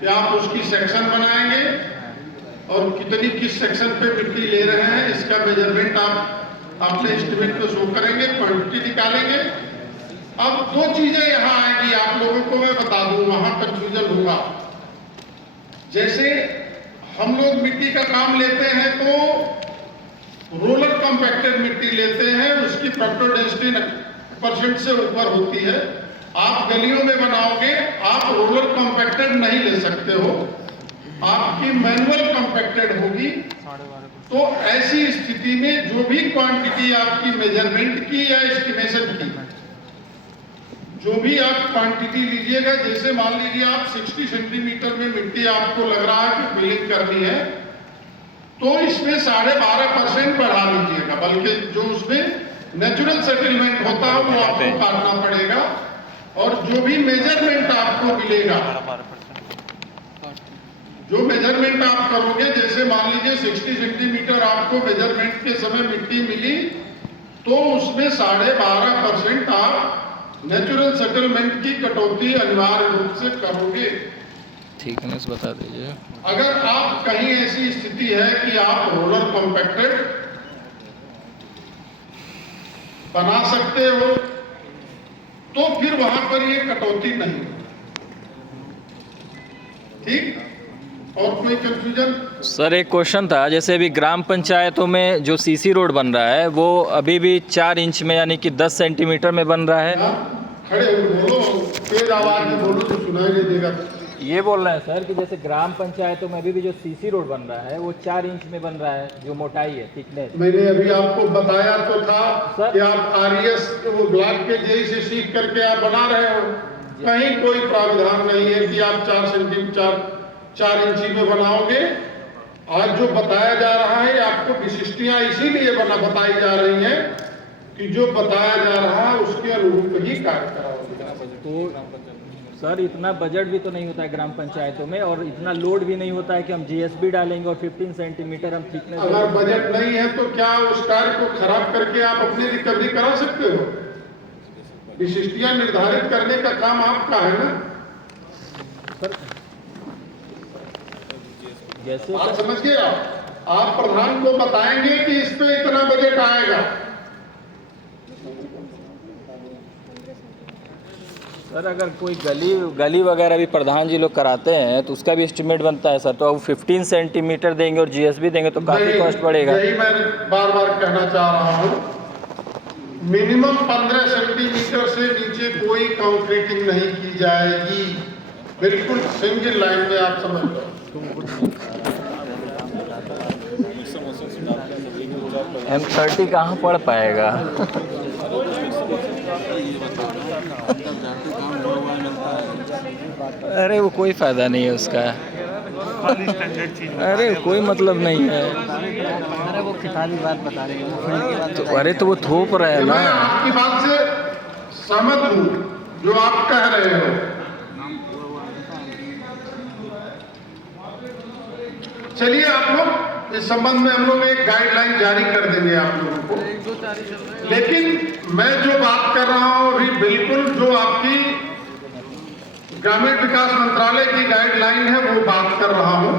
कि आप उसकी सेक्शन बनाएंगे और कितनी किस सेक्शन पे मिट्टी ले रहे हैं इसका मेजरमेंट आप अपने एस्टिमेट को शो करेंगे, क्वांटिटी निकालेंगे। अब दो चीजें यहाँ आएंगी, आप लोगों को मैं बता दूं, वहां कंफ्यूजन होगा। जैसे हम लोग मिट्टी का काम लेते हैं तो रोलर कॉम्पैक्टेड मिट्टी लेते हैं, उसकी फैक्टर डेंसिटी 90% से ऊपर होती है। आप गलियों में बनाओगे, आप रोलर कॉम्पैक्टेड नहीं ले सकते हो, आपकी मैनुअल कॉम्पैक्टेड होगी। तो ऐसी स्थिति में जो भी क्वांटिटी आपकी मेजरमेंट की या एस्टिमेशन की, जो भी आप क्वांटिटी लीजिएगा, जैसे मान लीजिए आप 60 सेंटीमीटर में मिट्टी आपको लग रहा है कि फिलिंग करनी है, तो इसमें 12.5% बढ़ा लीजिएगा, बल्कि जो उसमें नेचुरल सेटलमेंट होता है वो आपको काटना पड़ेगा। और जो भी मेजरमेंट आपको मिलेगा, जो मेजरमेंट आप करोगे, जैसे मान लीजिए 60 सेंटीमीटर आपको मेजरमेंट के समय मिट्टी मिली, तो उसमें 12.5% आप नेचुरल सेटलमेंट की कटौती अनिवार्य रूप से करोगे। ठीक है, बता दीजिए। अगर आप कहीं ऐसी स्थिति है कि आप रोलर कॉम्पैक्टेड बना सकते हो, तो फिर वहां पर ये कटौती नहीं। ठीक, और कोई कंफ्यूजन? सर एक क्वेश्चन था, जैसे अभी ग्राम पंचायतों में जो सीसी रोड बन रहा है वो अभी भी 4 इंच में यानी कि 10 सेंटीमीटर में बन रहा है। खड़े हो बोलो, तेज आवाज में बोलो तो सुनाई नहीं देगा। ये बोल रहे हैं सर कि जैसे ग्राम पंचायतों में अभी भी जो सीसी रोड बन रहा है वो 4 इंच में बन रहा है, जो मोटाई है, थिकनेस। मैंने अभी आपको बताया तो था कि आप आरईएस वो ब्लॉक के जेई से सीख करके आप बना रहे हो। कहीं कोई प्रावधान नहीं है कि आप 4 सेंटीमीटर 4 इंची में बनाओगे। आज जो बताया जा रहा है आपको विशिष्टियां इसीलिए बताई जा रही हैं कि जो बताया जा रहा है उसके अनुरूप ही कार्य कराओगे। तो सर इतना बजट भी तो नहीं होता है ग्राम पंचायतों में, और इतना लोड भी नहीं होता है कि हम जीएसबी डालेंगे और 15 सेंटीमीटर हम थिकनेस। अगर बजट नहीं है तो क्या उस कार्य को खराब करके आप अपनी रिकवरी करा सकते हो? विशिष्टियां निर्धारित करने का काम आपका है ना सर। जैसे बात समझिए, आप प्रधान को बताएंगे कि इस पे इतना बजट आएगा। सर अगर कोई गली वगैरह भी प्रधान जी लोग कराते हैं तो उसका भी एस्टिमेट बनता है सर, तो अब 15 सेंटीमीटर देंगे और जीएसबी देंगे तो काफी कॉस्ट बढ़ेगा। यही मैं बार बार कहना चाह रहा हूँ, मिनिमम 15 सेंटीमीटर से नीचे कोई कंक्रीटिंग नहीं की जाएगी, बिल्कुल सिंगल लाइन में। आप समझ लो M30 कहाँ पड़ पाएगा? अरे वो कोई फायदा नहीं है उसका, अरे कोई मतलब नहीं है। अरे वो किताबी बात बता रहे हैं तो अरे तो वो थोप रहा है ना। मैं आपकी बात से सहमत हूँ जो आप कह रहे हो। चलिए, आप लोग इस संबंध में हम लोग एक गाइडलाइन जारी कर देंगे आप लोगों को। लेकिन मैं जो बात कर रहा हूँ अभी बिल्कुल जो आपकी ग्रामीण विकास मंत्रालय की गाइडलाइन है वो बात कर रहा हूँ।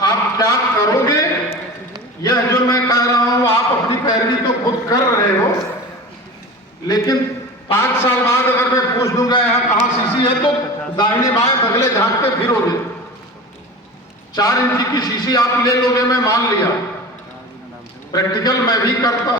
आप क्या करोगे, यह जो मैं कह रहा हूँ आप अपनी पैरवी तो खुद कर रहे हो, लेकिन 5 साल बाद अगर मैं पूछ दूंगा यहाँ कहाँ सीसी है तो दाहिने बाएं बगले झांकते फिरोगे। 4 इंची की सीसी आप ले लोगे, मैं मान लिया, प्रैक्टिकल मैं भी करता